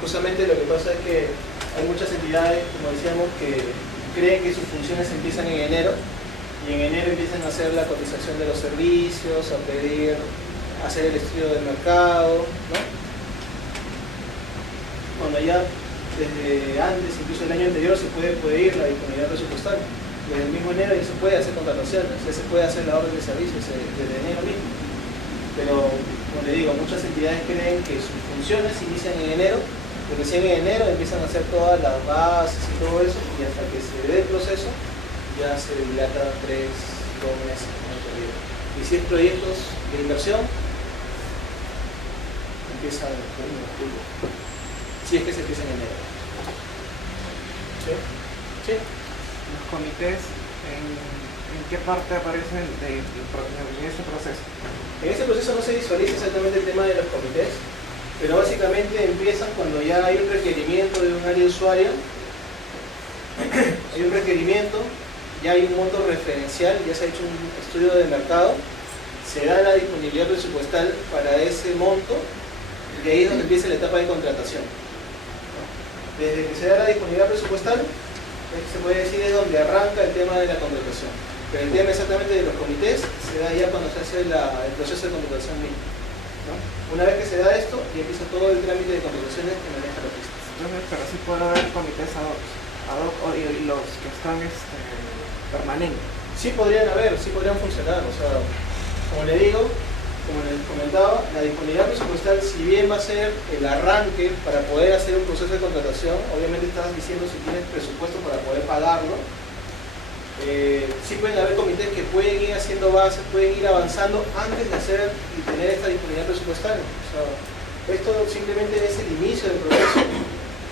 Justamente lo que pasa es que hay muchas entidades, como decíamos, que creen que sus funciones empiezan en enero, y en enero empiezan a hacer la cotización de los servicios, a pedir, a hacer el estudio del mercado, ¿no? Cuando ya desde antes, incluso el año anterior, se puede ir la disponibilidad presupuestal. Desde el mismo enero ya se puede hacer contrataciones, ya se puede hacer la orden de servicios desde enero mismo. Pero, como le digo, muchas entidades creen que sus funciones inician en enero, porque recién en enero empiezan a hacer todas las bases y todo eso, y hasta que se dé el proceso, ya se dilata 3, 2 meses. Y si es proyectos de inversión, empieza en junio, julio. Si es que se empieza en enero. ¿Sí? ¿Sí? Los comités, ¿en qué parte aparecen en ese proceso? En ese proceso no se visualiza exactamente el tema de los comités, pero básicamente empiezan cuando ya hay un requerimiento de un área de usuario, hay un requerimiento, ya hay un monto referencial, ya se ha hecho un estudio de mercado, se da la disponibilidad presupuestal para ese monto, y ahí es donde empieza la etapa de contratación. Desde que se da la disponibilidad presupuestal, se puede decir es donde arranca el tema de la contratación. Pero el tema exactamente de los comités se da ya cuando se hace el proceso de contratación mismo, ¿no? Una vez que se da esto, ya empieza todo el trámite de contrataciones que maneja la pista. Pero sí puede haber comités ad hoc y los que están permanentes. Sí podrían haber, sí podrían funcionar. O sea, como le digo, como les comentaba, la disponibilidad presupuestal, si bien va a ser el arranque para poder hacer un proceso de contratación, obviamente estás diciendo si tienes presupuesto para poder pagarlo. Sí pueden haber comités que pueden ir haciendo bases, pueden ir avanzando antes de hacer y tener esta disponibilidad presupuestal. O sea, esto simplemente es el inicio del proceso,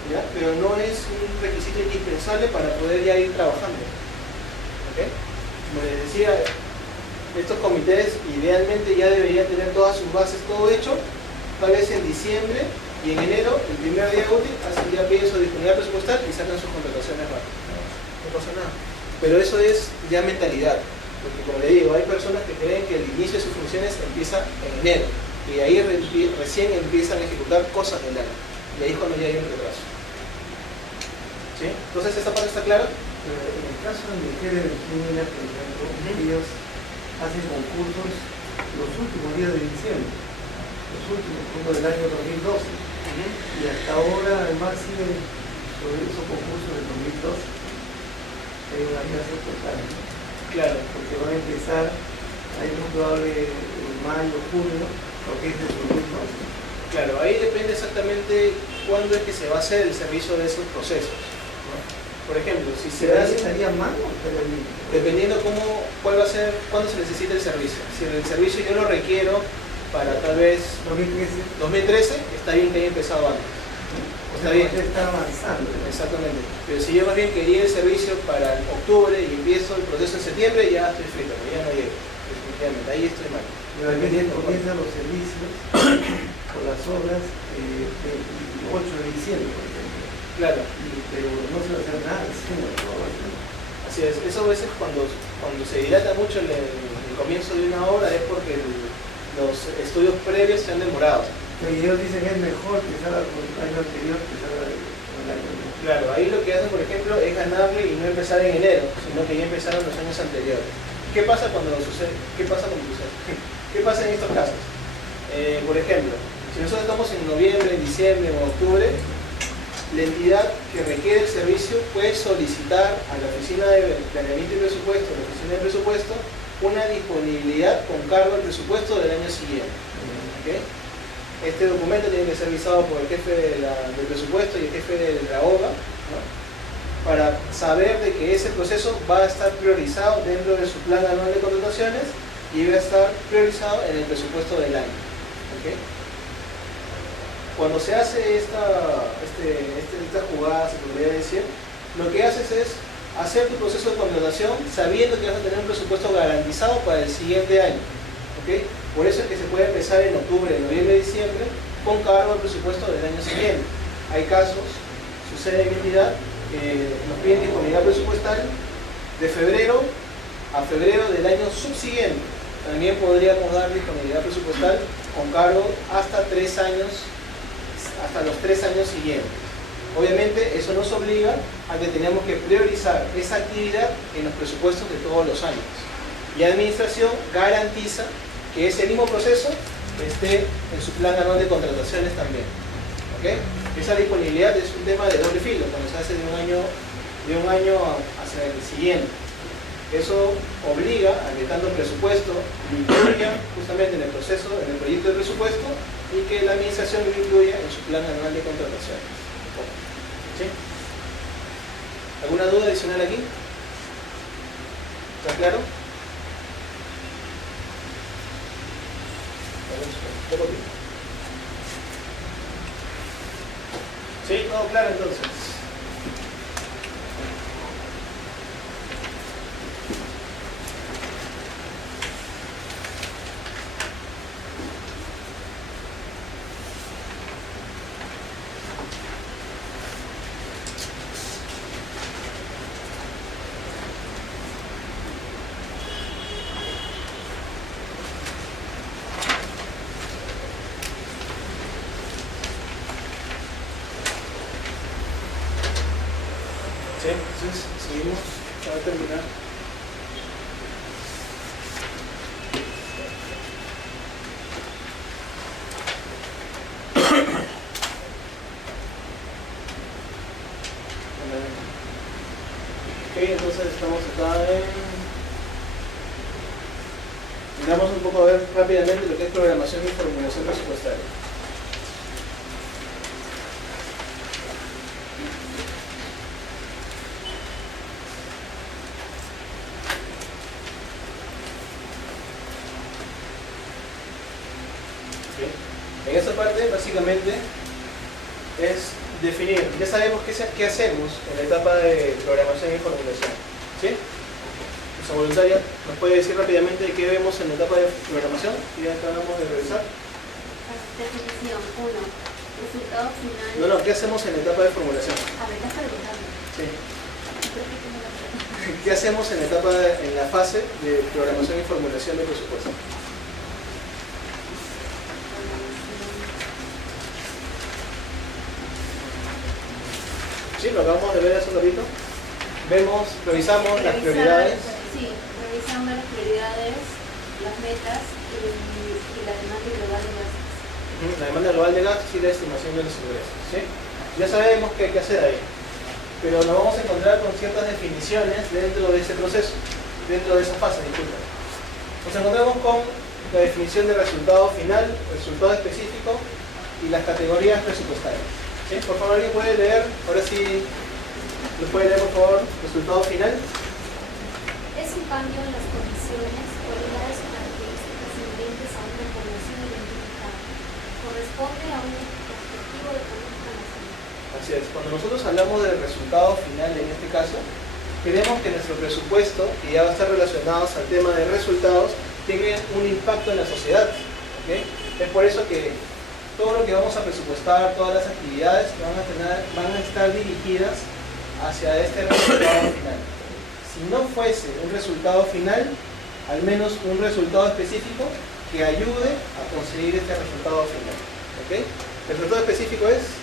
¿ya? Pero no es un requisito indispensable para poder ya ir trabajando. ¿Okay? Como les decía, estos comités idealmente ya deberían tener todas sus bases, todo hecho, tal vez en diciembre, y en enero, el primer día útil, hacen ya piden su disponibilidad presupuestal y sacan sus contrataciones rápidas. No pasa nada. Pero eso es ya mentalidad, porque como le digo, hay personas que creen que el inicio de sus funciones empieza en enero, y ahí recién empiezan a ejecutar cosas del año, y ahí es cuando ya hay un retraso. ¿Sí? Entonces, ¿esta parte está clara? En el caso de mujeres de Virginia, por ejemplo, ellos hacen concursos los últimos días de diciembre, los últimos, como del año 2012, y hasta ahora además siguen sobre esos concursos del 2012. Hay una clase total, ¿no? Claro. Porque van a empezar, hay muy probable en mayo, junio, lo que es de 2012. Claro, ahí depende exactamente cuándo es que se va a hacer el servicio de esos procesos, ¿no? Por ejemplo, si se da... ¿Estaría mal o estaría bien? Dependiendo cuál va a ser, cuándo se necesita el servicio. Si el servicio yo lo requiero para tal vez 2013, está bien que haya empezado antes. Está bien. Está avanzando. Exactamente. Pero si yo más bien quería el servicio para octubre y empiezo el proceso en septiembre, ya estoy frito, ya no llego. Definitivamente, ahí estoy mal. Pero al menos comienzan los servicios con las obras el 8 de diciembre, por ejemplo. Claro. Pero no se va a hacer nada encima de todo. Así es. Eso a veces cuando se dilata mucho el comienzo de una obra es porque los estudios previos se han demorado. Pero ellos dicen que es mejor que salga con el año anterior que salga con el año anterior. Claro, ahí lo que hacen, por ejemplo, es ganable y no empezar en enero, sino que ya empezaron los años anteriores. ¿Qué pasa cuando sucede? ¿Qué pasa en estos casos? Por ejemplo, si nosotros estamos en noviembre, en diciembre o en octubre, la entidad que requiere el servicio puede solicitar a la Oficina de Planeamiento y Presupuesto, la Oficina de Presupuesto, una disponibilidad con cargo al presupuesto del año siguiente. ¿Okay? Este documento tiene que ser visado por el jefe del presupuesto y el jefe de la OGA, ¿no? Para saber de que ese proceso va a estar priorizado dentro de su plan anual de contrataciones y va a estar priorizado en el presupuesto del año. ¿Okay? Cuando se hace esta jugada, se podría decir, lo que haces es hacer tu proceso de contratación sabiendo que vas a tener un presupuesto garantizado para el siguiente año. ¿Okay? Por eso es que se puede empezar en octubre, noviembre, diciembre, con cargo al presupuesto del año siguiente. Hay casos, sucede en mi entidad, que nos piden disponibilidad presupuestal de febrero a febrero del año subsiguiente. También podríamos dar disponibilidad presupuestal con cargo hasta 3 años hasta los 3 años siguientes. Obviamente eso nos obliga a que tenemos que priorizar esa actividad en los presupuestos de todos los años. Y la administración garantiza que ese mismo proceso esté en su plan anual de contrataciones también. ¿Okay? Esa disponibilidad es un tema de doble filo cuando se hace de un año hacia el siguiente. Eso obliga a que tanto el presupuesto lo incluya justamente en el proceso, en el proyecto de presupuesto, y que la administración lo incluya en su plan anual de contrataciones. ¿Sí? ¿Alguna duda adicional aquí? ¿Está claro? Poco tiempo. ¿Sí? ¿Todo claro entonces? Sí, entonces seguimos para terminar. Ok, entonces estamos acá en... Miramos un poco a ver rápidamente lo que es programación y formulación presupuestaria. En esa parte básicamente es definir, ya sabemos qué hacemos en la etapa de programación y formulación, ¿sí? Nuestra voluntaria nos puede decir rápidamente qué vemos en la etapa de programación, y ya acabamos de revisar. Definición 1, resultado final. No, ¿qué hacemos en la etapa de formulación? A ver, estás preguntando. Sí. Creo que tengo la pregunta. ¿Qué hacemos en la fase de programación y formulación de presupuesto? Sí, lo acabamos de ver hace un ratito. Revisamos las prioridades. Sí, revisamos las prioridades, las metas y la demanda global de gastos. La demanda global de gastos y la estimación de los ingresos, ¿sí? Ya sabemos qué hay que hacer ahí, pero nos vamos a encontrar con ciertas definiciones dentro de ese proceso, dentro de esa fase, disculpa. Nos encontramos con la definición de resultado final, resultado específico y las categorías presupuestarias. ¿Sí? Por favor, ¿alguien puede leer? Ahora sí, ¿lo puede leer, por favor? Resultado final. Es un cambio en las condiciones, cualidades o características inherentes a una población identificada. Corresponde a un objetivo de política nacional. Así es. Cuando nosotros hablamos del resultado final, en este caso, queremos que nuestro presupuesto, que ya va a estar relacionado al tema de resultados, tenga un impacto en la sociedad. ¿Okay? Es por eso que todo lo que vamos a presupuestar, todas las actividades van a estar dirigidas hacia este resultado final. Si no fuese un resultado final, al menos un resultado específico que ayude a conseguir este resultado final. ¿Okay? El resultado específico es...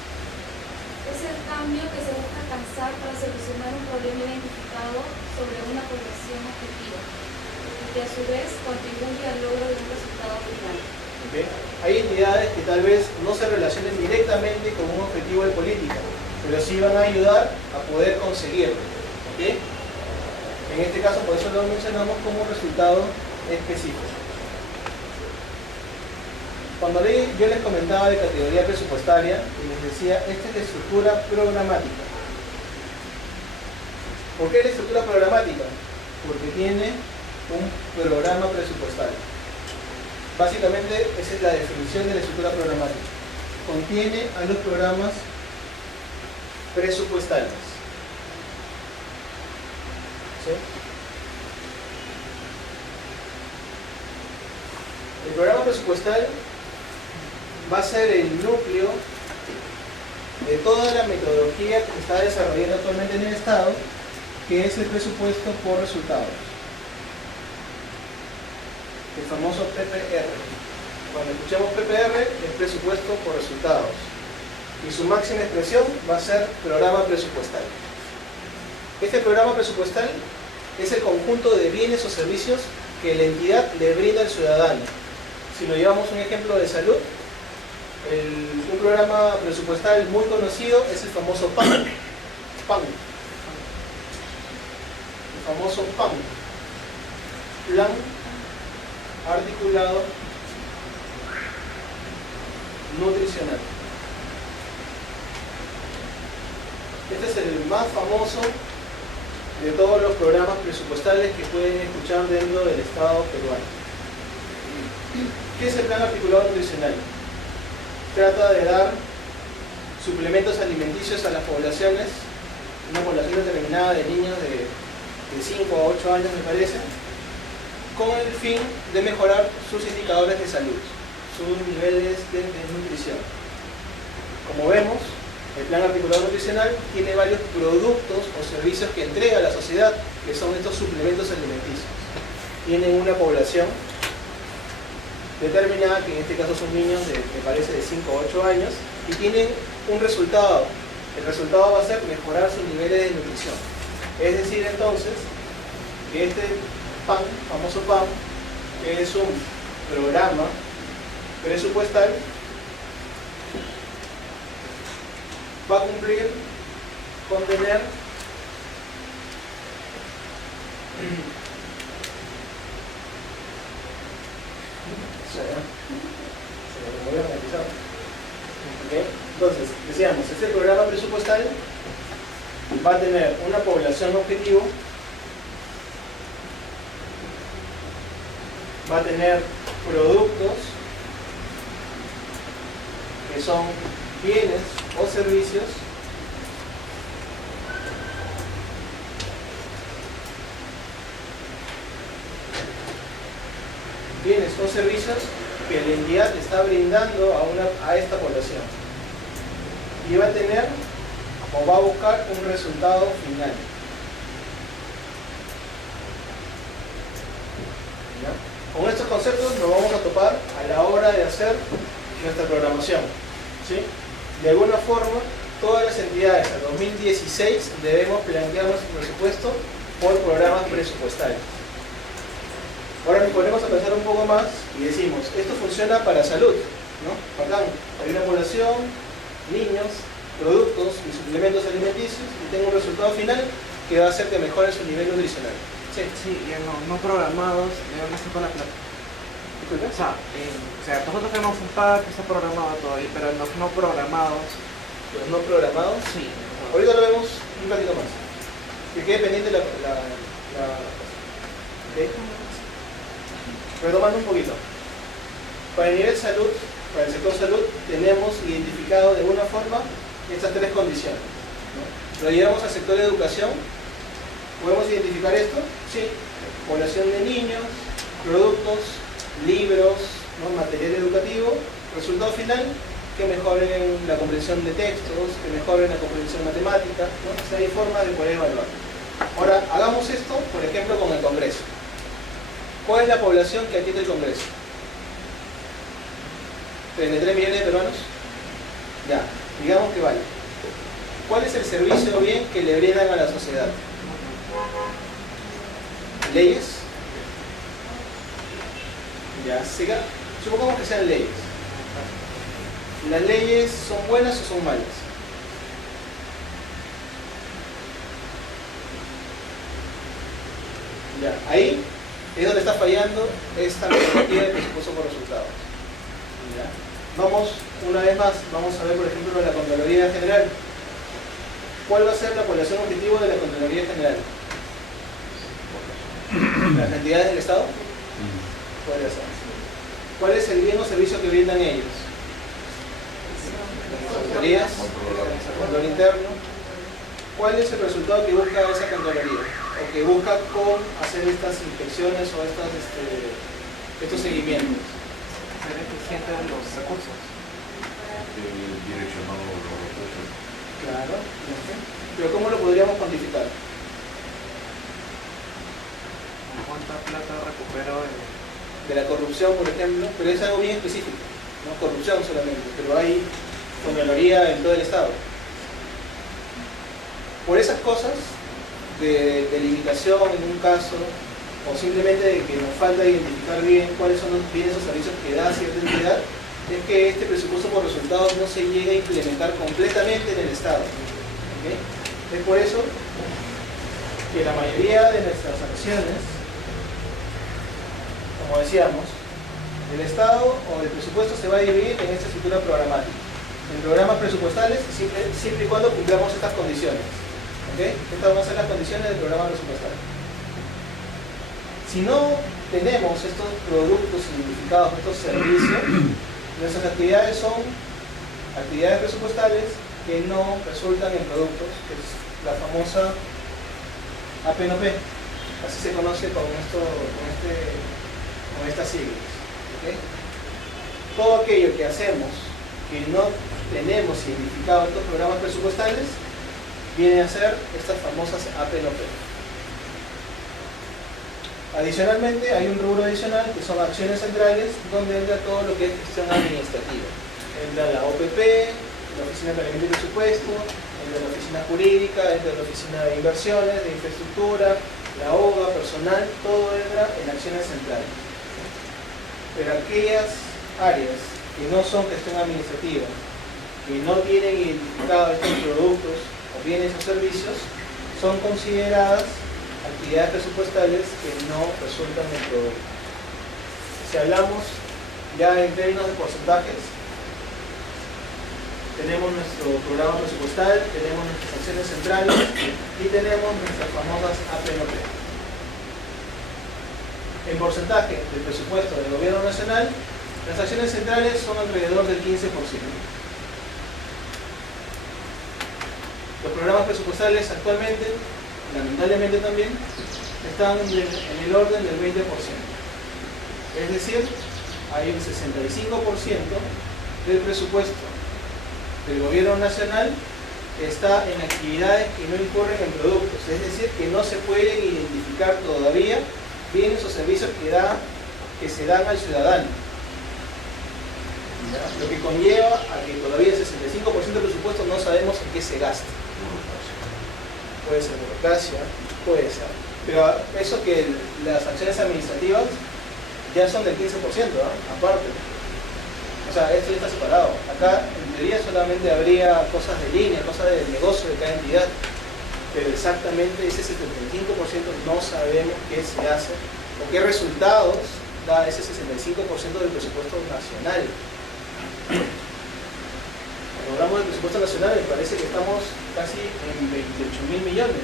Es el cambio que se busca alcanzar para solucionar un problema identificado sobre una población objetiva y que a su vez contribuye al logro de un resultado final. ¿Okay? Hay entidades que tal vez no se relacionen directamente con un objetivo de política, pero sí van a ayudar a poder conseguirlo. ¿Okay? En este caso, por eso lo mencionamos como resultado específico. Cuando yo les comentaba de categoría presupuestaria y les decía, esta es la estructura programática. ¿Por qué la estructura programática? Porque tiene un programa presupuestario. Básicamente, esa es la definición de la estructura programática. Contiene a los programas presupuestarios. ¿Sí? El programa presupuestal va a ser el núcleo de toda la metodología que se está desarrollando actualmente en el Estado, que es el presupuesto por resultados. El famoso PPR. Cuando escuchamos PPR, es presupuesto por resultados. y su máxima expresión va a ser programa presupuestal. Este programa presupuestal es el conjunto de bienes o servicios que la entidad le brinda al ciudadano. Si lo llevamos un ejemplo de salud, un programa presupuestal muy conocido es el famoso PAN. PAN. El famoso PAN. Plan Articulado Nutricional. Este es el más famoso de todos los programas presupuestales que pueden escuchar dentro del Estado peruano. ¿Qué es el Plan Articulado Nutricional? Trata de dar suplementos alimenticios a las poblaciones, una población determinada de niños de 5 a 8 años me parece, con el fin de mejorar sus indicadores de salud, sus niveles de nutrición. Como vemos, el Plan Articulado Nutricional tiene varios productos o servicios que entrega a la sociedad, que son estos suplementos alimenticios. Tienen una población determinada, que en este caso son niños me parece de 5 a 8 años, y tienen un resultado. El resultado va a ser mejorar sus niveles de nutrición. Es decir, entonces, que este PAN, famoso PAN, que es un programa presupuestal, va a cumplir con tener entonces, decíamos, este programa presupuestal va a tener una población objetivo, va a tener productos que son bienes o servicios que la entidad está brindando a esta población, y va a tener o va a buscar un resultado final. ¿Ya? Con estos conceptos nos vamos a topar a la hora de hacer nuestra programación, ¿sí? De alguna forma, todas las entidades al 2016 debemos plantear nuestro presupuesto por programas presupuestales. Ahora nos ponemos a pensar un poco más y decimos, esto funciona para salud, ¿no? Bacán, hay una población, niños, productos y suplementos alimenticios, y tengo un resultado final que va a hacer que mejore su nivel nutricional. Sí, Sí, y en los no programados, ¿de dónde saco la plata? disculpe. O sea, nosotros tenemos un pack que está programado todavía, pero en los no programados, Los no programados, sí. ahorita lo vemos un ratito más. Que quede pendiente ¿ok? Retomando un poquito. Para el nivel salud, para el sector salud, tenemos identificado de una forma estas tres condiciones, ¿no? Lo llevamos al sector de educación. ¿Podemos identificar esto? Sí. Población de niños, productos, libros, ¿no? Material educativo. Resultado final, que mejoren la comprensión de textos, que mejoren la comprensión matemática, ¿no? O sea, hay formas de poder evaluar. Ahora, hagamos esto, por ejemplo, con el Congreso. ¿Cuál es la población que atiende el Congreso? ¿33 millones de peruanos? Ya, digamos que vale. ¿Cuál es el servicio o bien que le brindan a la sociedad? ¿Leyes? Ya, siga. Supongamos que sean leyes. ¿Las leyes son buenas o son malas? Ya, ahí es donde está fallando esta metodología de presupuesto por resultados. ¿Ya? Vamos, una vez más, vamos a ver por ejemplo la Contraloría General. ¿Cuál va a ser la población objetivo de la Contraloría General? ¿Las entidades del Estado? Podría ser. ¿Cuál es el bien o servicio que brindan ellos? Las auditorías, el control interno. ¿Cuál es el resultado que busca esa Contraloría? O que busca con hacer estas inspecciones o estos seguimientos. Ser eficiente en los recursos. Direccionado los recursos. Claro. Pero ¿cómo lo podríamos cuantificar? ¿Cuánta plata recupero De la corrupción, por ejemplo, pero es algo bien específico, no corrupción solamente, pero hay Contraloría en todo el Estado. Por esas cosas de limitación en un caso, o simplemente de que nos falta identificar bien cuáles son los bienes o servicios que da cierta entidad, es que este presupuesto por resultados no se llega a implementar completamente en el Estado. ¿Okay? Es por eso que la mayoría de nuestras acciones, como decíamos, el Estado o el presupuesto se va a dividir en esta estructura programática, en programas presupuestales, siempre y cuando cumplamos estas condiciones. ¿Okay? Estas van a ser las condiciones del programa presupuestal. Si no tenemos estos productos identificados, estos servicios, nuestras actividades son actividades presupuestales que no resultan en productos, que es la famosa APNOP, así se conoce con estas siglas. ¿Okay? Todo aquello que hacemos que no tenemos identificado estos programas presupuestales viene a ser estas famosas APNOP. Adicionalmente, hay un rubro adicional que son acciones centrales, donde entra todo lo que es gestión administrativa. Entra la OPP, la Oficina de Planeamiento y Presupuesto, entra la Oficina Jurídica, entra la Oficina de Inversiones, de Infraestructura, la OGA, personal, todo entra en acciones centrales. Pero aquellas áreas que no son gestión administrativa, que no tienen identificados estos productos o bienes o servicios, son consideradas actividades presupuestales que no resultan en productos. Si hablamos ya en términos de porcentajes, tenemos nuestro programa presupuestal, tenemos nuestras acciones centrales y tenemos nuestras famosas APNOP. En porcentaje del presupuesto del gobierno nacional, las acciones centrales son alrededor del 15%. Los programas presupuestales actualmente, lamentablemente también, están en el orden del 20%. Es decir, hay un 65% del presupuesto del gobierno nacional que está en actividades que no incurren en productos, es decir, que no se pueden identificar todavía bienes o servicios que se dan al ciudadano. ¿Ya? Lo que conlleva a que todavía el 65% del presupuesto no sabemos en qué se gasta. Puede ser burocracia, puede ser. Pero eso que las acciones administrativas ya son del 15%, ¿no? Aparte. O sea, esto ya está separado. Acá, en teoría, solamente habría cosas de línea, cosas del negocio de cada entidad. Pero exactamente ese 75% no sabemos qué se hace o qué resultados da ese 65% del presupuesto nacional. Cuando hablamos del presupuesto nacional, me parece que estamos casi en 28.000 millones.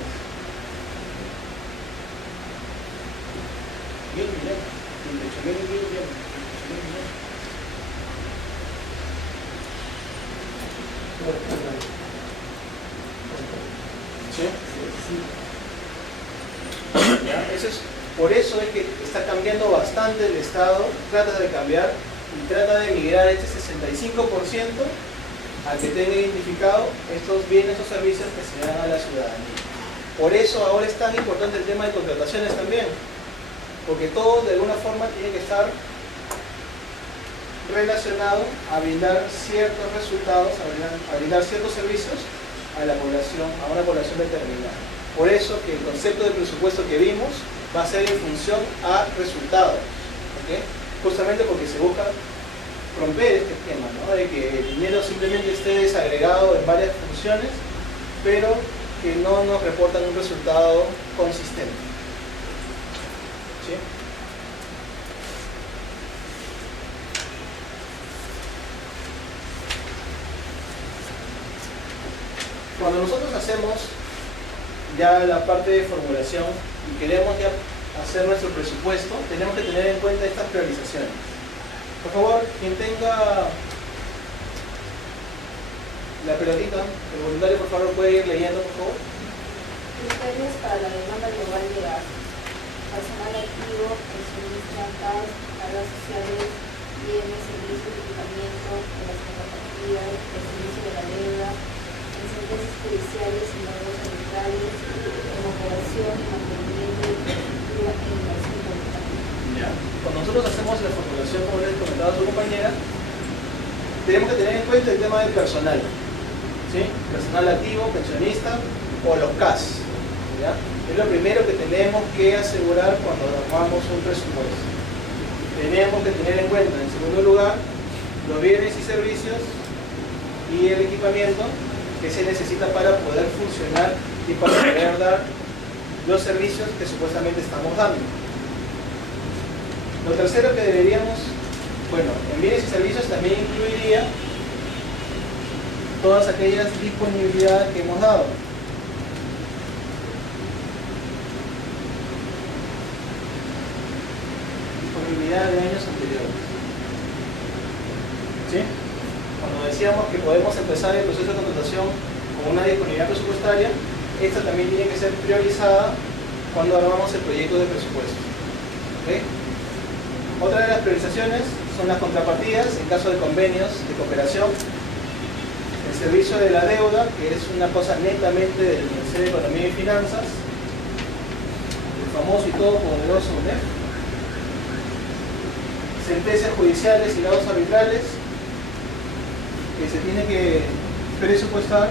1.000 millones. 28.000 millones. ¿Sí? ¿Ya? Por eso es que está cambiando bastante el Estado, trata de cambiar y trata de migrar este 65% a que tenga identificado estos bienes o servicios que se dan a la ciudadanía. Por eso ahora es tan importante el tema de contrataciones también, porque todo de alguna forma tiene que estar relacionado a brindar ciertos resultados, a brindar ciertos servicios a la población, a una población determinada. Por eso que el concepto de presupuesto que vimos va a ser en función a resultados, ¿okay? Justamente porque se busca romper este esquema, ¿no? De que el dinero simplemente esté desagregado en varias funciones, pero que no nos reportan un resultado consistente. ¿Sí? Cuando nosotros hacemos ya la parte de formulación y queremos ya hacer nuestro presupuesto, tenemos que tener en cuenta estas priorizaciones. Por favor, quien tenga la pelotita, el voluntario, por favor, puede ir leyendo, por favor. Criterios para la demanda global de gas. Personal activo, pensionistas, gas, cargas sociales, bienes, servicios, equipamiento, de las contrapartidas, el servicio de la deuda, en sentencias judiciales y normas arbitrales, en operación y mantenimiento de infraestructura e inversión pública. Ya. Cuando nosotros hacemos la formulación, como les comentaba su compañera, tenemos que tener en cuenta el tema del personal, ¿sí? Personal activo, pensionista o los CAS, ¿ya? Es lo primero que tenemos que asegurar cuando armamos un presupuesto. Tenemos que tener en cuenta, en segundo lugar, los bienes y servicios y el equipamiento que se necesita para poder funcionar y para poder dar los servicios que supuestamente estamos dando. Lo tercero que deberíamos, bueno, en bienes y servicios también incluiría todas aquellas disponibilidades que hemos dado. Disponibilidad de años anteriores. ¿Sí? Cuando decíamos que podemos empezar el proceso de contratación con una disponibilidad presupuestaria, esta también tiene que ser priorizada cuando armamos el proyecto de presupuesto. ¿Okay? Otra de las priorizaciones son las contrapartidas en caso de convenios de cooperación, el servicio de la deuda, que es una cosa netamente del Ministerio de Economía y Finanzas, el famoso y todopoderoso UNEF, sentencias judiciales y laudos arbitrales que se tiene que presupuestar,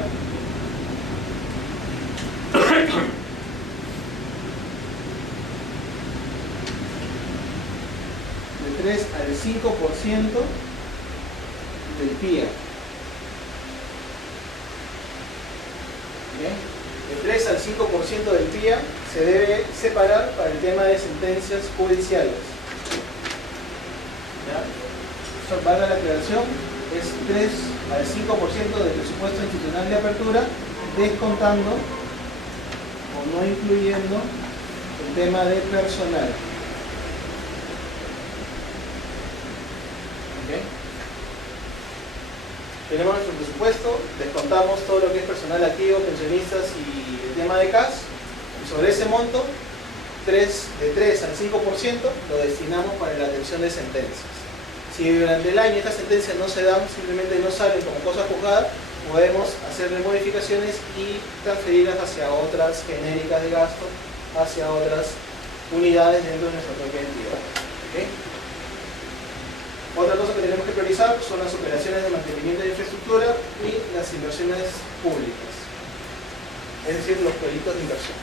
de 3 al 5% del PIA. Bien. De 3 al 5% del PIA se debe separar para el tema de sentencias judiciales. ¿Ya? Esto, valga la aclaración, es 3 al 5% del presupuesto institucional de apertura, descontando o no incluyendo el tema de personal. ¿Okay? Tenemos nuestro presupuesto, descontamos todo lo que es personal activo, pensionistas y el tema de CAS, y sobre ese monto, de 3 al 5% lo destinamos para la atención de sentencias. Si durante el año estas sentencias no se dan, simplemente no salen como cosa juzgada, podemos hacerle modificaciones y transferirlas hacia otras genéricas de gasto, hacia otras unidades dentro de nuestra propia entidad. ¿Okay? Otra cosa que tenemos que priorizar son las operaciones de mantenimiento de infraestructura y las inversiones públicas, es decir, los proyectos de inversión.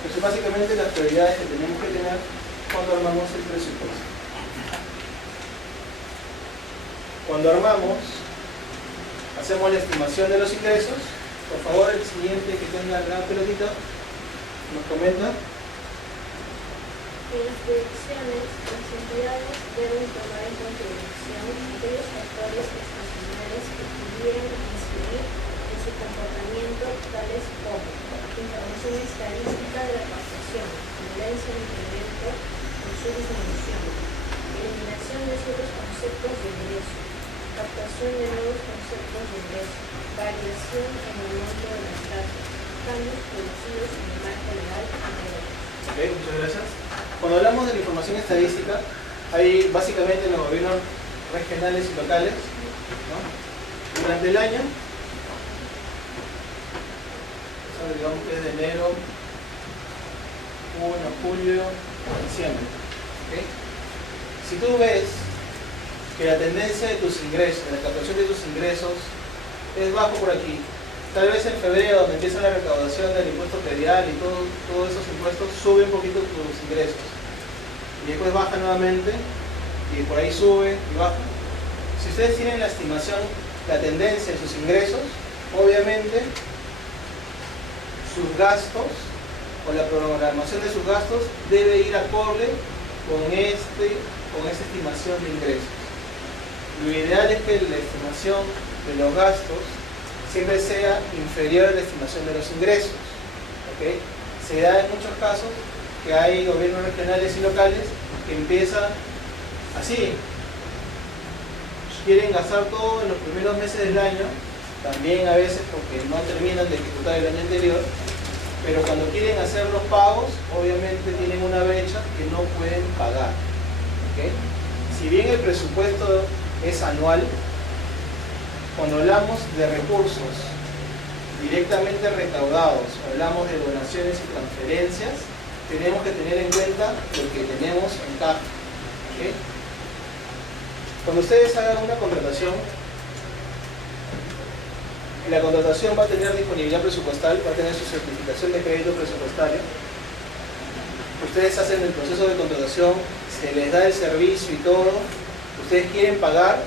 Eso son básicamente las prioridades que tenemos que tener cuando armamos el presupuesto. Cuando armamos, hacemos la estimación de los ingresos. Por favor, el siguiente que tenga la pelotita nos comenta. En las proyecciones, las entidades deben tomar en consideración aquellos factores estacionales que pudieran incidir en su comportamiento, tales como información estadística de la captación, tendencia en incremento o su disminución, eliminación de ciertos conceptos de ingreso, captación de nuevos conceptos de ingreso, variación en el monto de las tasas, cambios producidos en el marco legal, entre otros. Ok, muchas gracias. Cuando hablamos de la información estadística, hay básicamente en los gobiernos regionales y locales, ¿no? Durante el año, digamos que es de enero, junio, julio, diciembre. ¿Okay? Si tú ves que la tendencia de tus ingresos, de la captación de tus ingresos, es bajo por aquí, tal vez en febrero, donde empieza la recaudación del impuesto predial y todos esos impuestos, sube un poquito tus ingresos. Y después baja nuevamente, y por ahí sube y baja. Si ustedes tienen la estimación, la tendencia de sus ingresos, obviamente sus gastos o la programación de sus gastos debe ir acorde con esta estimación de ingresos. Lo ideal es que la estimación de los gastos siempre sea inferior a la estimación de los ingresos. ¿Okay? Se da en muchos casos que hay gobiernos regionales y locales que empiezan así, quieren gastar todo en los primeros meses del año, también a veces porque no terminan de ejecutar el año anterior, pero cuando quieren hacer los pagos, obviamente tienen una brecha que no pueden pagar. ¿Okay? Si bien el presupuesto es anual, cuando hablamos de recursos directamente recaudados, hablamos de donaciones y transferencias, tenemos que tener en cuenta lo que tenemos en caja. ¿Okay? Cuando ustedes hagan una contratación, la contratación va a tener disponibilidad presupuestal, va a tener su certificación de crédito presupuestario. Ustedes hacen el proceso de contratación, se les da el servicio y todo, ustedes quieren pagar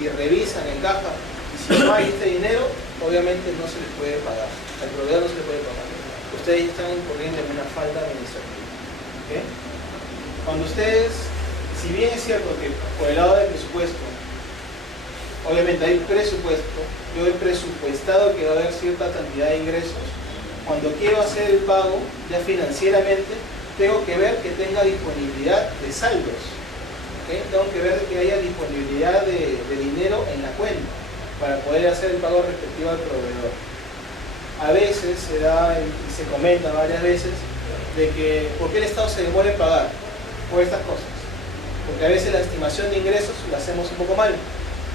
y revisan en caja, y si no hay este dinero, obviamente no se les puede pagar, al proveedor no se les puede pagar. Ustedes están incurriendo en una falta administrativa. ¿Okay? Cuando ustedes, si bien es cierto que por el lado del presupuesto, obviamente hay presupuesto, yo he presupuestado que va a haber cierta cantidad de ingresos, cuando quiero hacer el pago, ya financieramente, tengo que ver que tenga disponibilidad de saldos. ¿Okay? Tengo que ver que haya disponibilidad de dinero en la cuenta para poder hacer el pago respectivo al proveedor. A veces se da y se comenta varias veces de que ¿por qué el Estado se demora en pagar? Por estas cosas. Porque a veces la estimación de ingresos la hacemos un poco mal,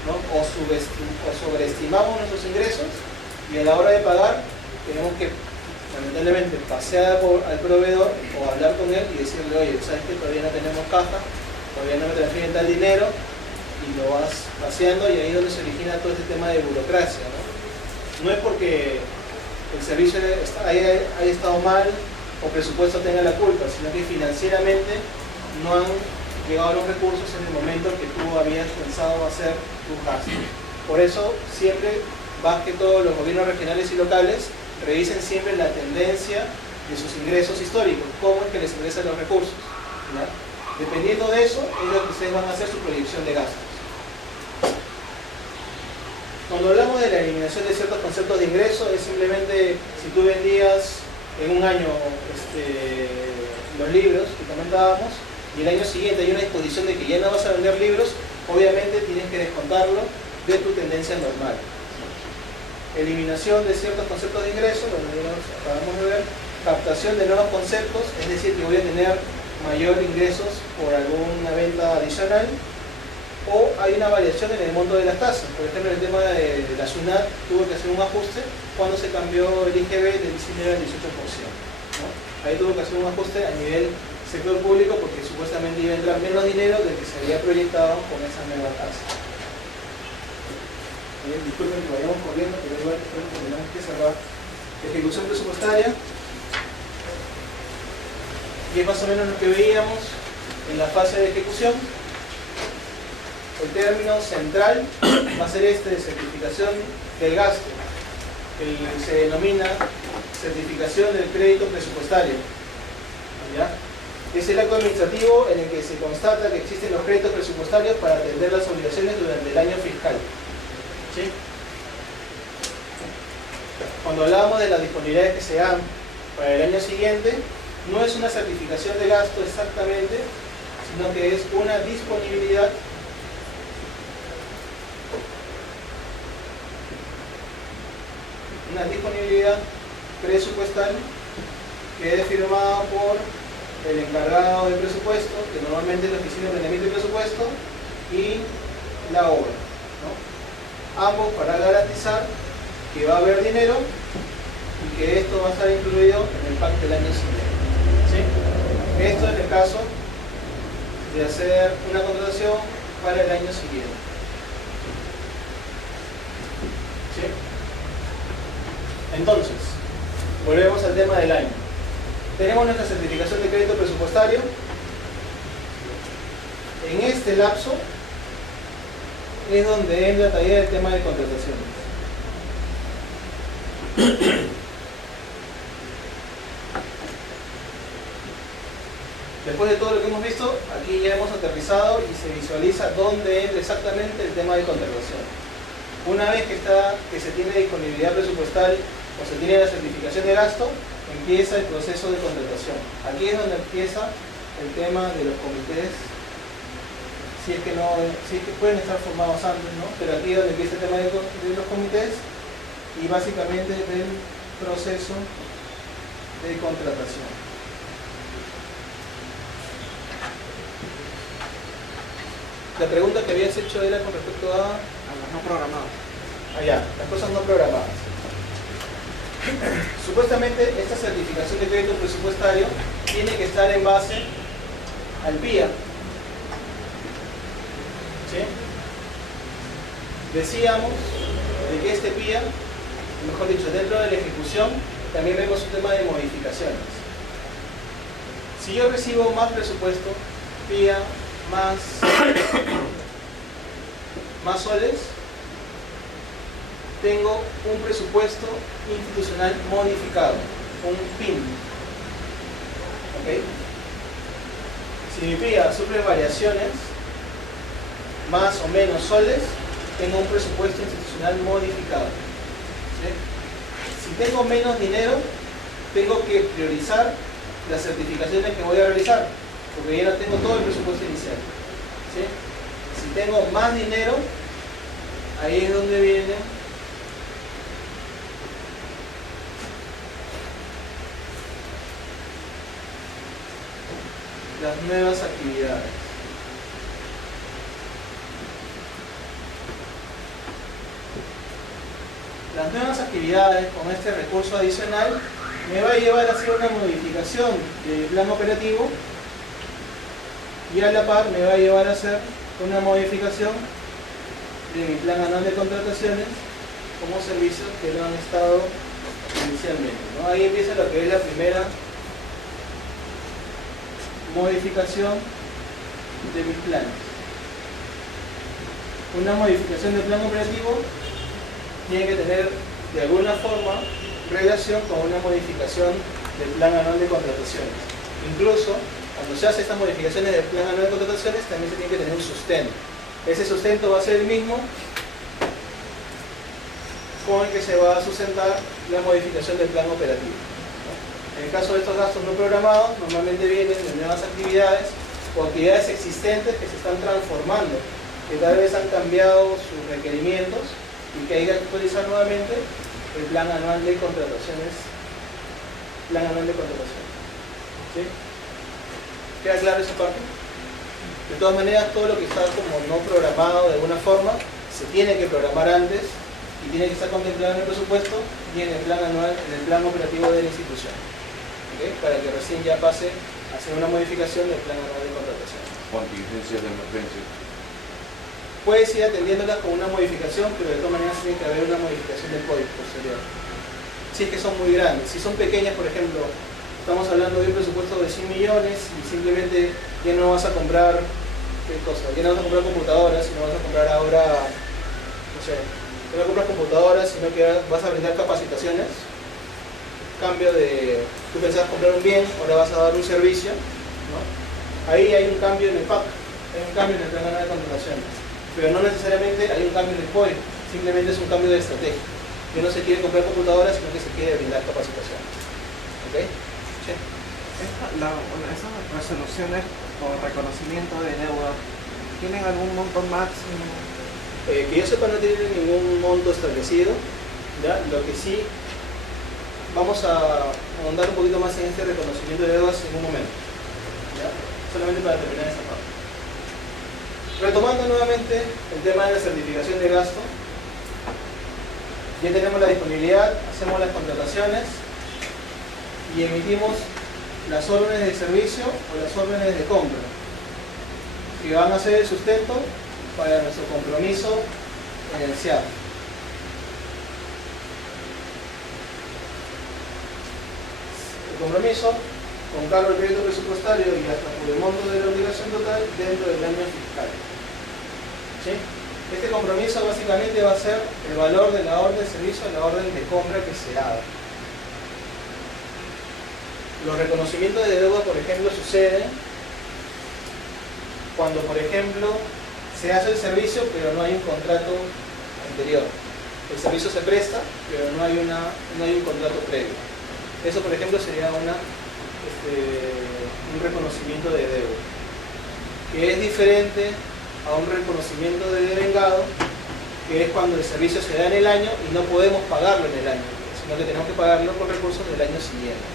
¿no? O sobreestimamos nuestros ingresos y a la hora de pagar tenemos que lamentablemente pasear al proveedor o hablar con él y decirle, oye, sabes que todavía no tenemos caja, todavía no me transfieren tal dinero, y lo vas paseando, y ahí es donde se origina todo este tema de burocracia, ¿no? No es porque el servicio haya estado mal o presupuesto tenga la culpa, sino que financieramente no han llegado los recursos en el momento que tú habías pensado hacer tus gastos. Por eso siempre, más que todos los gobiernos regionales y locales, revisen siempre la tendencia de sus ingresos históricos, cómo es que les ingresan los recursos, ¿no? Dependiendo de eso, es lo que ustedes van a hacer su proyección de gastos. Cuando hablamos de la eliminación de ciertos conceptos de ingreso, es simplemente si tú vendías en un año los libros que comentábamos, y el año siguiente hay una disposición de que ya no vas a vender libros, obviamente tienes que descontarlo de tu tendencia normal. Eliminación de ciertos conceptos de ingreso, lo que acabamos de ver, captación de nuevos conceptos, es decir, que voy a tener mayor ingresos por alguna venta adicional, o hay una variación en el monto de las tasas. Por ejemplo, el tema de la SUNAT tuvo que hacer un ajuste cuando se cambió el IGB del 19 al 18%, ¿no? Ahí tuvo que hacer un ajuste a nivel sector público porque supuestamente iba a entrar menos dinero del que se había proyectado con esa nueva tasa. Bien, disculpen que vayamos corriendo, pero igual creo que tenemos que cerrar. Ejecución presupuestaria, y es más o menos lo que veíamos en la fase de ejecución. El término central va a ser este de certificación del gasto, que se denomina certificación del crédito presupuestario. ¿Ya? Es el acto administrativo en el que se constata que existen los créditos presupuestarios para atender las obligaciones durante el año fiscal. ¿Sí? Cuando hablábamos de las disponibilidades que se dan para el año siguiente, no es una certificación de gasto exactamente, sino que es una disponibilidad presupuestal que es firmada por el encargado de presupuesto, que normalmente es la Oficina de Planeamiento y Presupuesto, y la obra, ¿no? Ambos para garantizar que va a haber dinero y que esto va a estar incluido en el PAC del año siguiente, ¿sí? Esto en el caso de hacer una contratación para el año siguiente, ¿sí? Entonces, volvemos al tema del año. Tenemos nuestra certificación de crédito presupuestario. En este lapso es donde entra también el tema de contrataciones. Después de todo lo que hemos visto, aquí ya hemos aterrizado y se visualiza dónde entra exactamente el tema de contratación. Una vez que se tiene disponibilidad presupuestal o se tiene la certificación de gasto, empieza el proceso de contratación. Aquí es donde empieza el tema de los comités, si es que pueden estar formados antes, ¿no? Pero aquí es donde empieza el tema de los comités y básicamente del proceso de contratación. La pregunta que habías hecho era con respecto a las no programadas. Allá, las cosas no programadas. Supuestamente esta certificación de crédito presupuestario tiene que estar en base al PIA, ¿sí? Decíamos de que este PIA, mejor dicho, dentro de la ejecución, también vemos un tema de modificaciones. Si yo recibo más presupuesto, PIA más soles, tengo un presupuesto institucional modificado, un PIN. ¿Ok? Si mi PIA sufre variaciones, más o menos soles, tengo un presupuesto institucional modificado. ¿Sí? Si tengo menos dinero, tengo que priorizar las certificaciones que voy a realizar, porque ya no tengo todo el presupuesto inicial. ¿Sí? Si tengo más dinero, ahí es donde viene las nuevas actividades. Las nuevas actividades con este recurso adicional me va a llevar a hacer una modificación del plan operativo y a la par me va a llevar a hacer una modificación de mi plan anual de contrataciones como servicios que no han estado inicialmente, ¿no? Ahí empieza lo que es la primera modificación de mis planes. Una modificación del plan operativo tiene que tener de alguna forma relación con una modificación del plan anual de contrataciones. Incluso cuando se hace estas modificaciones del plan anual de contrataciones también se tiene que tener un sustento. Ese sustento va a ser el mismo con el que se va a sustentar la modificación del plan operativo. En el caso de estos gastos no programados, normalmente vienen de nuevas actividades o actividades existentes que se están transformando, que tal vez han cambiado sus requerimientos y que hay que actualizar nuevamente el plan anual de contrataciones. ¿Sí? ¿Queda claro esa parte? De todas maneras, todo lo que está como no programado de alguna forma, se tiene que programar antes y tiene que estar contemplado en el presupuesto y en el plan anual, en el plan operativo de la institución. ¿Okay? Para que recién ya pase a hacer una modificación del plan anual de contratación. Contingencias de emergencia. Puedes ir atendiéndolas con una modificación, pero de todas maneras tiene que haber una modificación del código posterior. Si es que son muy grandes. Si son pequeñas, por ejemplo, estamos hablando de un presupuesto de 100 millones y simplemente ya no vas a comprar, ¿qué cosa? Ya no vas a comprar computadoras, sino vas a comprar ahora, no sé, no compras computadoras, sino que vas a brindar capacitaciones. Cambio de, tú pensabas comprar un bien, ahora vas a dar un servicio, ¿no? Ahí hay un cambio en el PAC, hay un cambio en el plan anual de contrataciones. Pero no necesariamente hay un cambio en el código, simplemente es un cambio de estrategia. Que no se quiere comprar computadoras, sino que se quiere brindar capacitación. ¿Ok? Sí. Esas resoluciones o reconocimiento de deuda, ¿tienen algún monto máximo? Que yo sepa, no tienen ningún monto establecido. ¿Ya? Lo que sí, vamos a ahondar un poquito más en este reconocimiento de deudas en un momento. ¿Ya? Solamente para terminar esta parte. Retomando nuevamente el tema de la certificación de gasto, ya tenemos la disponibilidad, hacemos las contrataciones y emitimos las órdenes de servicio o las órdenes de compra, que van a ser el sustento para nuestro compromiso en el SIAP. El compromiso con cargo al crédito presupuestario y hasta por el monto de la obligación total dentro del año fiscal. ¿Sí? Este compromiso básicamente va a ser el valor de la orden de servicio a la orden de compra que se haga. Los reconocimientos de deuda, por ejemplo, suceden cuando, por ejemplo, se hace el servicio pero no hay un contrato anterior. El servicio se presta pero no hay un contrato previo. Eso, por ejemplo, sería un reconocimiento de deuda, que es diferente a un reconocimiento de devengado, que es cuando el servicio se da en el año y no podemos pagarlo en el año, sino que tenemos que pagarlo con recursos del año siguiente.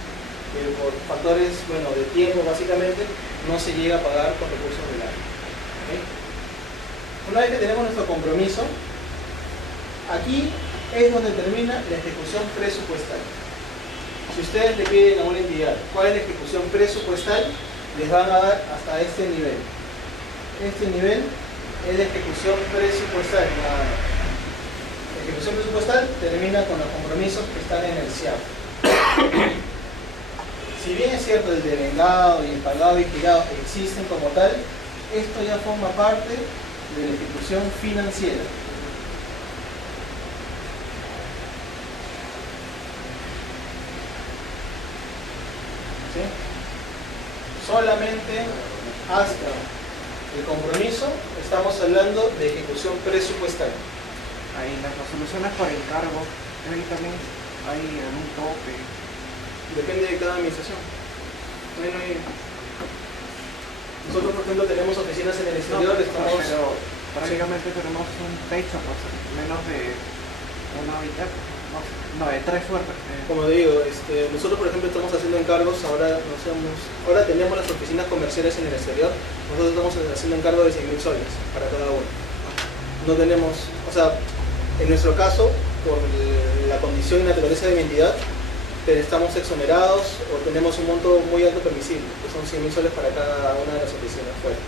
Pero por factores, de tiempo básicamente, no se llega a pagar con recursos del año. ¿Okay? Una vez que tenemos nuestro compromiso, aquí es donde termina la ejecución presupuestaria. Si ustedes le piden a una entidad cuál es la ejecución presupuestal, les van a dar hasta este nivel. Este nivel es la ejecución presupuestaria. ejecución presupuestal termina con los compromisos que están en el SIAP. Si bien es cierto el devengado y el pagado y girado existen como tal, esto ya forma parte de la ejecución financiera. ¿Sí? Solamente hasta el compromiso estamos hablando de ejecución presupuestal. Ahí las resoluciones por encargo, ahí también hay un tope. Depende de cada administración. Nosotros, por ejemplo, tenemos oficinas en el exterior, estamos... Pero prácticamente tenemos un techo, pues, menos de una mitad, no, de 3 suertes. Como digo, nosotros, por ejemplo, estamos haciendo encargos, ahora tenemos las oficinas comerciales en el exterior, nosotros estamos haciendo encargo de 100.000 soles para cada uno. No tenemos, o sea, en nuestro caso, por la condición y naturaleza de mi entidad, estamos exonerados o tenemos un monto muy alto permisible, que son 100.000 soles para cada una de las oficinas fuera,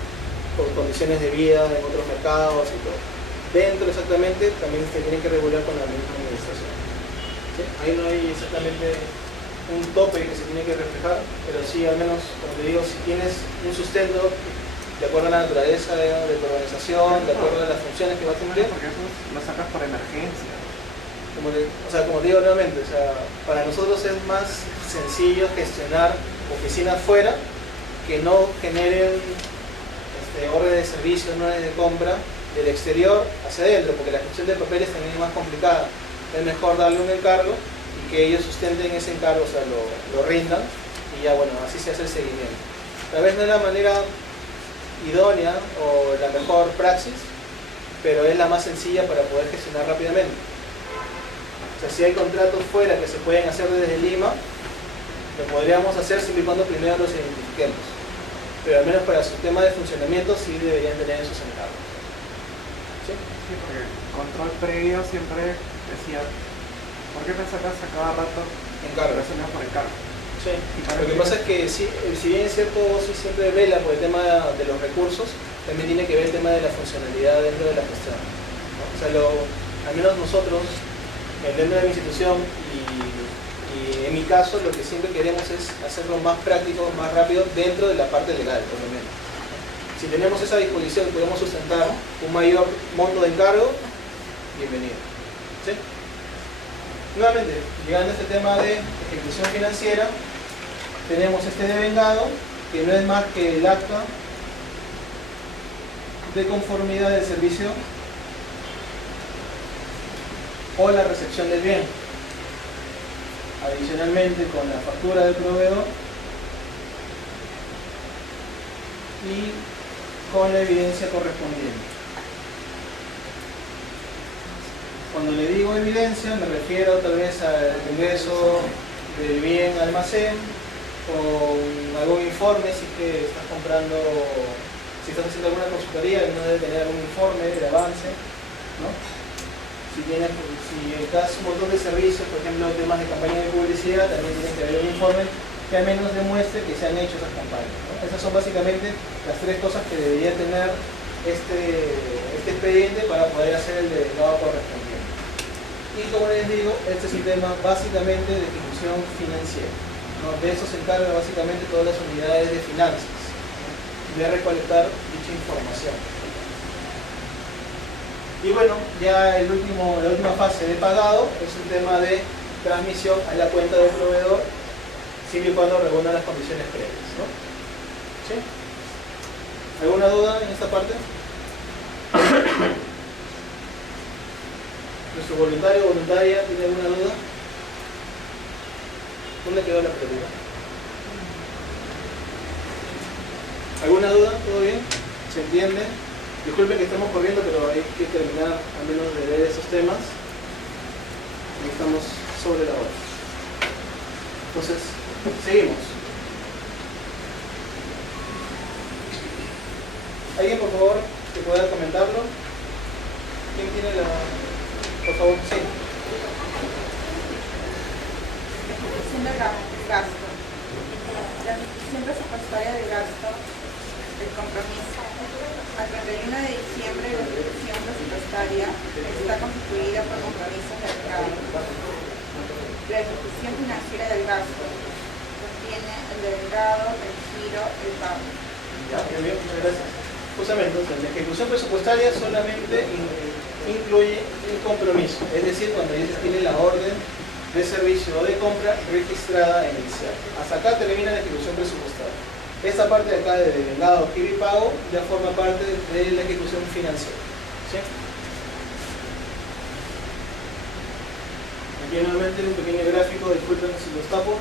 por condiciones de vida en otros mercados y todo. Dentro exactamente también se tienen que regular con la misma administración. ¿Sí? Ahí no hay exactamente un tope que se tiene que reflejar, pero sí al menos, como te digo, si tienes un sustento de acuerdo a la naturaleza de tu organización, de acuerdo a las funciones que va a cumplir. Porque eso lo sacas por emergencia. Como te digo nuevamente, para nosotros es más sencillo gestionar oficinas fuera que no generen órdenes de servicio, órdenes de compra del exterior hacia adentro, porque la gestión de papeles también es más complicada. Es mejor darle un encargo y que ellos sustenten ese encargo, o sea, lo rindan y ya bueno, así se hace el seguimiento. Tal vez no es la manera idónea o la mejor praxis, pero es la más sencilla para poder gestionar rápidamente. O sea, si hay contratos fuera que se pueden hacer desde Lima, lo podríamos hacer siempre y cuando primero los identifiquemos. Pero al menos para su tema de funcionamiento sí deberían tener esos encargos. ¿Sí? Sí, porque control previo siempre decía, ¿por qué me sacas a cada rato encargos por encargo? Sí. Lo que pasa es que si bien es cierto, sí siempre vela por el tema de los recursos, también tiene que ver el tema de la funcionalidad dentro de la gestión, ¿no? O sea, al menos nosotros, dentro de mi institución y en mi caso, lo que siempre queremos es hacerlo más práctico, más rápido dentro de la parte legal, por lo menos. Si tenemos esa disposición y podemos sustentar un mayor monto de encargo, bienvenido. ¿Sí? Nuevamente, llegando a este tema de ejecución financiera, tenemos este devengado, que no es más que el acta de conformidad del servicio o la recepción del bien. Adicionalmente, con la factura del proveedor y con la evidencia correspondiente. Cuando le digo evidencia, me refiero tal vez al ingreso del bien al almacén, o algún informe si es que estás comprando, si estás haciendo alguna consultoría, no debe tener algún informe de avance, ¿no? Si estás un montón de servicios, por ejemplo temas de campaña de publicidad, también tiene que haber un informe que al menos demuestre que se han hecho esas campañas, ¿no? Esas son básicamente las tres cosas que debería tener este expediente para poder hacer el devengado correspondiente. Y como les digo, este es el tema básicamente de ejecución financiera, ¿no? De eso se encarga básicamente todas las unidades de finanzas, ¿no? De recolectar dicha información. Y bueno, ya la última fase de pagado es un tema de transmisión a la cuenta del proveedor, siempre y cuando reúna las condiciones previas, ¿no? ¿Sí? ¿Alguna duda en esta parte? ¿Nuestro voluntario o voluntaria tiene alguna duda? ¿Dónde quedó la pregunta? ¿Alguna duda? ¿Todo bien? ¿Se entiende? Disculpen que estamos corriendo, pero hay que terminar al menos de ver esos temas. Y estamos sobre la hora. Entonces, seguimos. ¿Alguien, por favor, que pueda comentarlo? ¿Quién tiene la...? Por favor, sí. Siempre gasto. La institución presupuestaria de gasto, el compromiso. Al 31 de diciembre, la ejecución presupuestaria está constituida por compromisos delegados. La ejecución financiera del gasto contiene el delegado, el giro, el pago. Ya, muy bien, muchas gracias. Justamente, entonces, la ejecución presupuestaria solamente incluye el compromiso, es decir, cuando ya se tiene la orden de servicio o de compra registrada en el CIAP. Hasta acá termina la ejecución presupuestaria. Esta parte de acá de devengado, giro y pago ya forma parte de la ejecución financiera. ¿Sí? Aquí nuevamente un pequeño gráfico, disculpen si los tapo,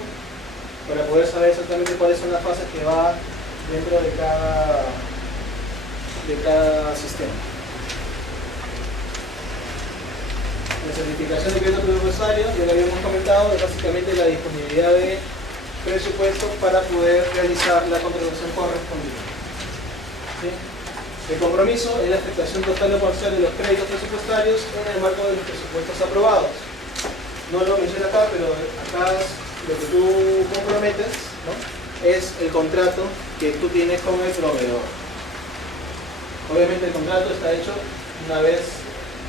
para poder saber exactamente cuáles son las fases que va dentro de cada sistema. La certificación de crédito presupuestario, ya lo habíamos comentado, es básicamente la disponibilidad de presupuesto para poder realizar la contratación correspondiente. ¿Sí? El compromiso es la afectación total o parcial de los créditos presupuestarios en el marco de los presupuestos aprobados. No lo menciono acá, pero acá lo que tú comprometes, ¿no?, es el contrato que tú tienes con el proveedor. Obviamente el contrato está hecho una vez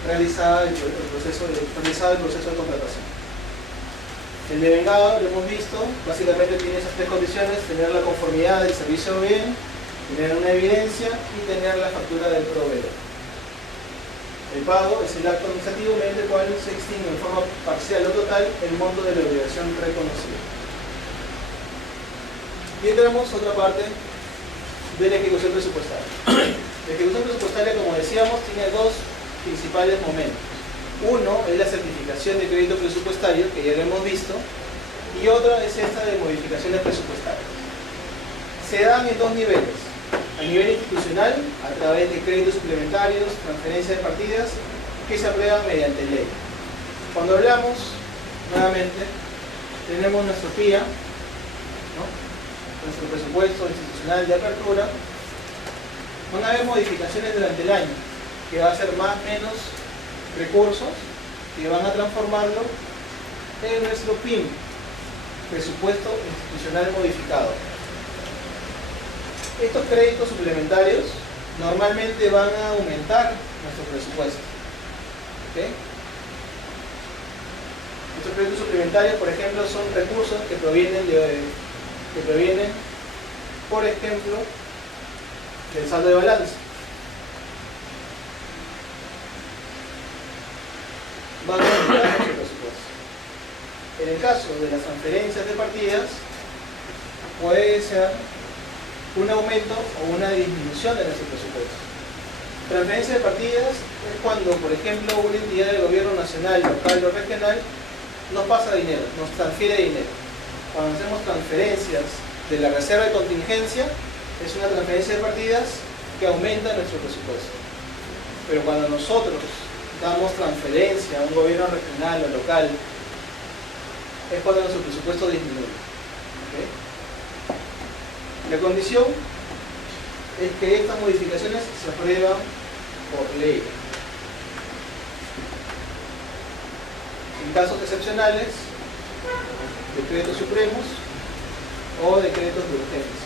realizado el proceso de contratación. El devengado, lo hemos visto, básicamente tiene esas tres condiciones: tener la conformidad del servicio o bien, tener una evidencia y tener la factura del proveedor. El pago es el acto administrativo mediante el cual se extingue en forma parcial o total el monto de la obligación reconocida. Y entramos a otra parte de la ejecución presupuestaria. La ejecución presupuestaria, como decíamos, tiene dos principales momentos. Uno es la certificación de crédito presupuestario, que ya lo hemos visto, y otra es esta de modificaciones presupuestarias. Se dan en dos niveles: a nivel institucional, a través de créditos suplementarios, transferencias de partidas, que se aprueban mediante ley. Cuando hablamos, nuevamente, tenemos nuestro PIA, ¿no?, nuestro presupuesto institucional de apertura. Van a haber modificaciones durante el año, que va a ser más o menos recursos que van a transformarlo en nuestro PIM, presupuesto institucional modificado. Estos créditos suplementarios normalmente van a aumentar nuestro presupuesto. ¿Okay? Estos créditos suplementarios, por ejemplo, son recursos que provienen, por ejemplo, del saldo de balance. Van a aumentar nuestro presupuesto. En el caso de las transferencias de partidas, puede ser un aumento o una disminución de nuestro presupuesto. Transferencia de partidas es cuando, por ejemplo, una entidad del gobierno nacional, local o regional nos pasa dinero, nos transfiere dinero. Cuando hacemos transferencias de la reserva de contingencia, es una transferencia de partidas que aumenta nuestro presupuesto. Pero cuando nosotros damos transferencia a un gobierno regional o local, es cuando nuestro presupuesto disminuye. ¿Okay? La condición es que estas modificaciones se aprueban por ley. En casos excepcionales, decretos supremos o decretos de urgencia.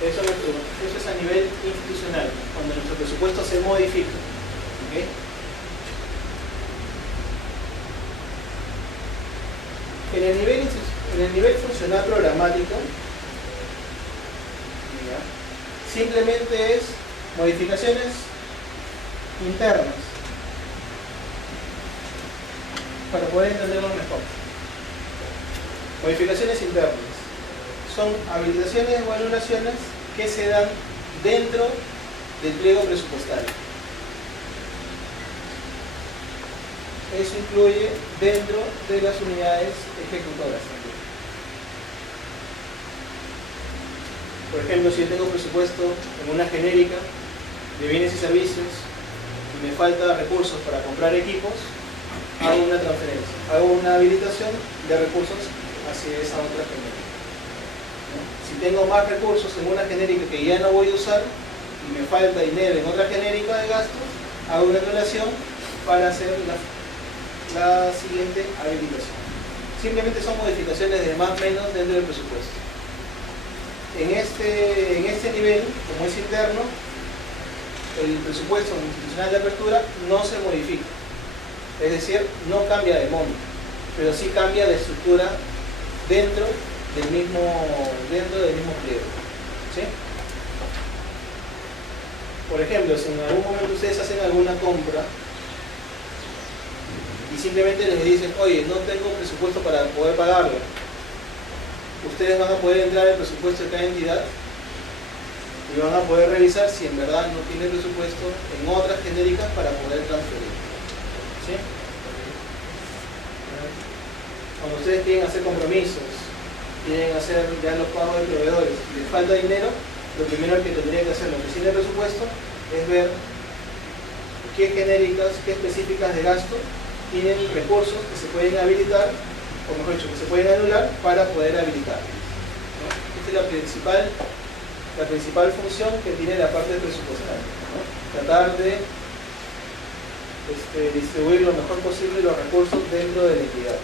Eso es a nivel institucional, cuando nuestro presupuesto se modifica. ¿Okay? En el nivel funcional programático, simplemente es modificaciones internas, para poder entenderlo mejor. Modificaciones internas son habilitaciones o anulaciones que se dan dentro del pliego presupuestario. Eso incluye dentro de las unidades ejecutoras también. Por ejemplo, si yo tengo presupuesto en una genérica de bienes y servicios y me falta recursos para comprar equipos, hago una transferencia, hago una habilitación de recursos hacia esa otra genérica. Si tengo más recursos en una genérica que ya no voy a usar y me falta dinero en otra genérica de gastos, hago una anulación para hacer la siguiente habilitación. simplemente son modificaciones de más o menos dentro del presupuesto. En este nivel, como es interno, el presupuesto institucional de apertura no se modifica, es decir, no cambia de monto, pero sí cambia de estructura dentro del mismo pliego, ¿sí? Por ejemplo, si en algún momento ustedes hacen alguna compra y simplemente les dicen, oye, no tengo presupuesto para poder pagarlo, ustedes van a poder entrar al presupuesto de cada entidad y van a poder revisar si en verdad no tiene presupuesto en otras genéricas para poder transferir, ¿sí? Cuando ustedes quieren hacer compromisos, quieren hacer ya los pagos de proveedores y les falta dinero, lo primero que tendría que hacer la oficina de presupuesto es ver qué genéricas, qué específicas de gasto tienen recursos que se pueden habilitar, o mejor dicho, que se pueden anular para poder habilitar, ¿no? Esta es la principal función que tiene la parte presupuestal, ¿no? Tratar de distribuir lo mejor posible los recursos dentro de la entidad.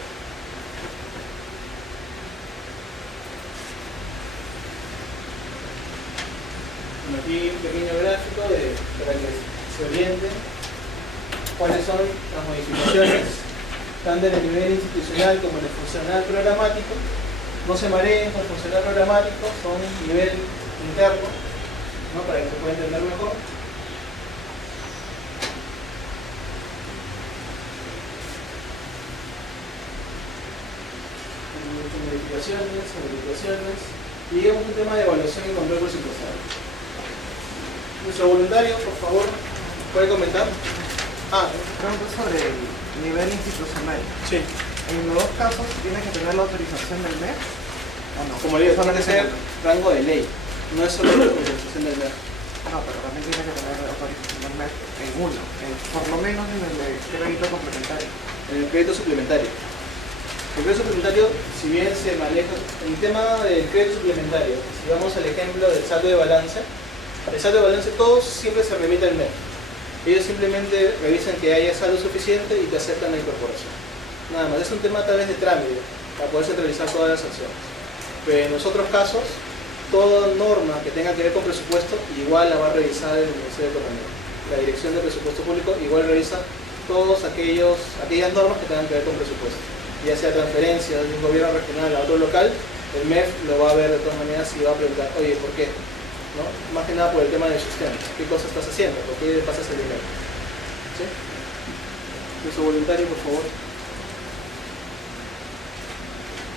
Aquí un pequeño gráfico para que se orienten cuáles son las modificaciones tanto en el nivel institucional como en el funcional programático. No se mareen con funcional programático, son nivel interno, ¿no? Para que se pueda entender mejor. Modificaciones y llegamos a un tema de evaluación y control presupuestario. Nuestro voluntario, por favor, ¿puede comentar? Pregunta sobre el nivel institucional. Sí. En los dos casos tiene que tener la autorización del MEF o no. Como le digo, tiene que ser rango de ley, no es solo la autorización del MEF. No, pero también tiene que tener autorización del MEF en uno, por lo menos en el de crédito complementario. En el crédito suplementario. El crédito suplementario, si bien se maneja, en el tema del crédito suplementario, si vamos al ejemplo del saldo de balance, el saldo de balance todos siempre se remite al MEF. Ellos simplemente revisan que haya saldo suficiente y te aceptan la incorporación. Nada más, es un tema tal vez de trámite para poder centralizar todas las acciones. Pero en los otros casos, toda norma que tenga que ver con presupuesto igual la va a revisar el Ministerio de Economía. La Dirección de Presupuesto Público igual revisa todas aquellas normas que tengan que ver con presupuesto. Ya sea transferencia de un gobierno regional a otro local, el MEF lo va a ver de todas maneras y va a preguntar, oye, ¿por qué? ¿No? Más que nada por el tema del sustento. ¿Qué cosa estás haciendo? ¿Por qué pasas el dinero? ¿Sí? Nuestro voluntario, por favor.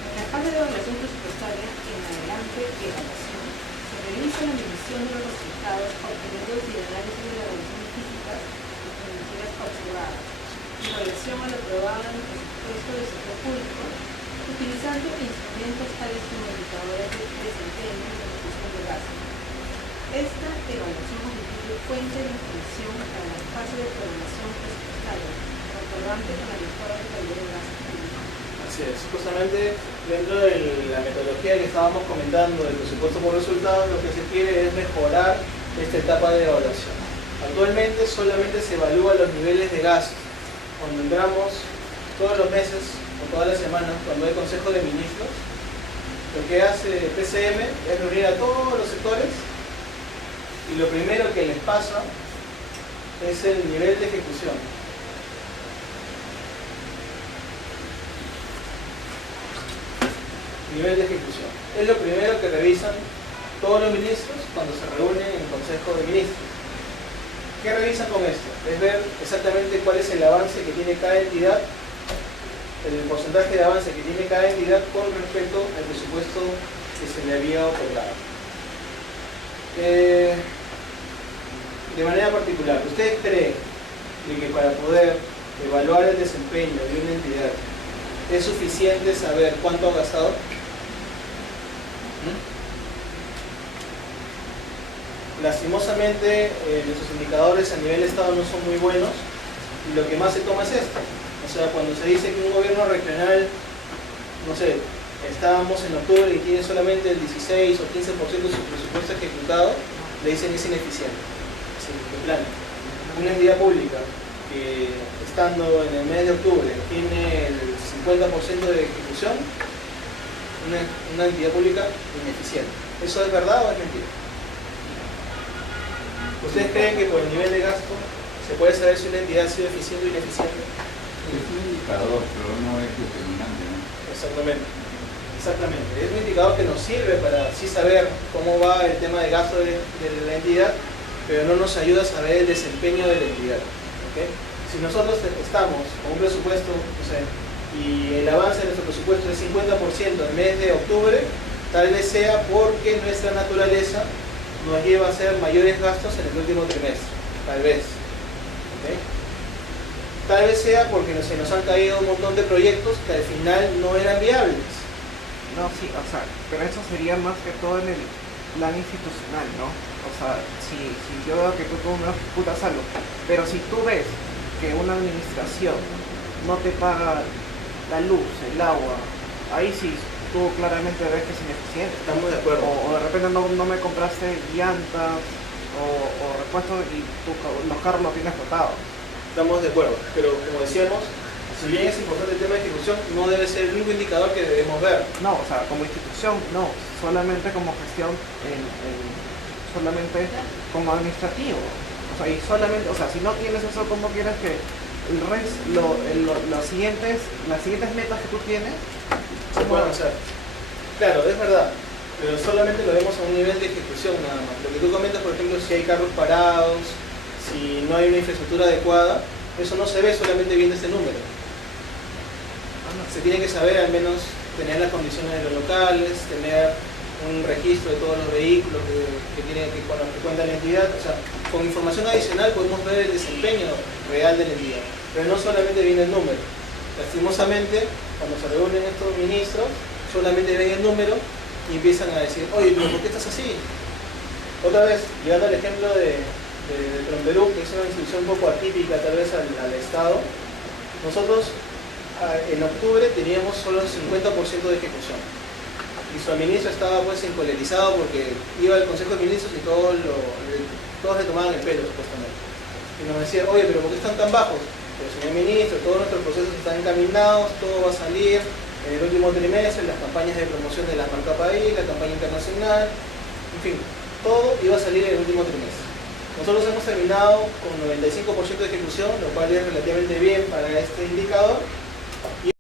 En la fase de evaluación presupuestaria, en adelante de evaluación, se revisa la medición de los resultados obtenidos y el análisis de las relaciones físicas y financieras observadas, en relación a lo aprobado en el presupuesto del sector público, utilizando instrumentos tales como indicadores de desempeño y ejecución de gasto. Esta evaluación constituye fuente de información para la fase de programación presupuestaria, concordante con la mejora de calidad del gasto público. Así es, justamente dentro de la metodología que estábamos comentando del presupuesto por resultados, lo que se quiere es mejorar esta etapa de evaluación. Actualmente solamente se evalúan los niveles de gasto. Cuando entramos todos los meses o todas las semanas, cuando hay consejo de ministros, lo que hace el PCM es reunir a todos los sectores y lo primero que les pasa es el nivel de ejecución. Nivel de ejecución. Es lo primero que revisan todos los ministros cuando se reúnen en el Consejo de Ministros. ¿Qué revisan con esto? Es ver exactamente cuál es el avance que tiene cada entidad, el porcentaje de avance que tiene cada entidad con respecto al presupuesto que se le había otorgado. De manera particular, ¿ustedes creen que para poder evaluar el desempeño de una entidad es suficiente saber cuánto ha gastado? Lastimosamente, nuestros indicadores a nivel Estado no son muy buenos y lo que más se toma es esto. O sea, cuando se dice que un gobierno regional, no sé, estábamos en octubre y tiene solamente el 16 o 15% de su presupuesto ejecutado, le dicen es ineficiente. Así, de plano. Una entidad pública que estando en el mes de octubre tiene el 50% de ejecución, una entidad pública ineficiente. ¿Eso es verdad o es mentira? ¿Ustedes creen que por el nivel de gasto se puede saber si una entidad ha sido eficiente o ineficiente? Es un indicador, pero no es determinante, ¿no? Exactamente. Exactamente. Es un indicador que nos sirve para sí saber cómo va el tema de gasto de la entidad, pero no nos ayuda a saber el desempeño de la entidad. ¿Okay? Si nosotros estamos con un presupuesto, no sé, y el avance de nuestro presupuesto es 50% en el mes de octubre, tal vez sea porque nuestra naturaleza nos lleva a hacer mayores gastos en el último trimestre. Tal vez. ¿Okay? Tal vez sea porque se nos han caído un montón de proyectos que al final no eran viables. No, sí, o sea, pero eso sería más que todo en el plan institucional, ¿no? O sea, si yo veo que tú me ejecutas algo, pero si tú ves que una administración no te paga la luz, el agua, ahí sí tú claramente ves que es ineficiente. Estamos de acuerdo. O de repente no me compraste llantas o repuestos y los carros los tienes botados. Estamos de acuerdo, pero como decíamos, si bien es importante el tema de ejecución, no debe ser el único indicador que debemos ver. No, o sea, como institución, no, solamente como gestión, solamente como administrativo. O sea, y solamente, o sea, si no tienes eso, ¿cómo quieres que el resto, las siguientes metas que tú tienes Se pueden hacer. Claro, es verdad, pero solamente lo vemos a un nivel de ejecución nada más. Lo que tú comentas, por ejemplo, si hay carros parados, si no hay una infraestructura adecuada, eso no se ve solamente viendo este número. Se tiene que saber al menos tener las condiciones de los locales, tener un registro de todos los vehículos con los que cuenta la entidad. O sea, con información adicional podemos ver el desempeño real de la entidad, pero no solamente viene el número. Lastimosamente, cuando se reúnen estos ministros, solamente ven el número y empiezan a decir, oye, pero ¿por qué estás así? Otra vez, llegando al ejemplo de Perú, que es una institución un poco atípica tal vez al Estado, nosotros en octubre teníamos solo el 50% de ejecución y su ministro estaba pues encolerizado porque iba al Consejo de Ministros y todos le tomaban el pelo supuestamente y nos decía, oye, pero ¿por qué están tan bajos? Pero señor ministro, todos nuestros procesos están encaminados, todo va a salir en el último trimestre, las campañas de promoción de la marca país, la campaña internacional, en fin, todo iba a salir en el último trimestre. Nosotros hemos terminado con 95% de ejecución, lo cual es relativamente bien para este indicador,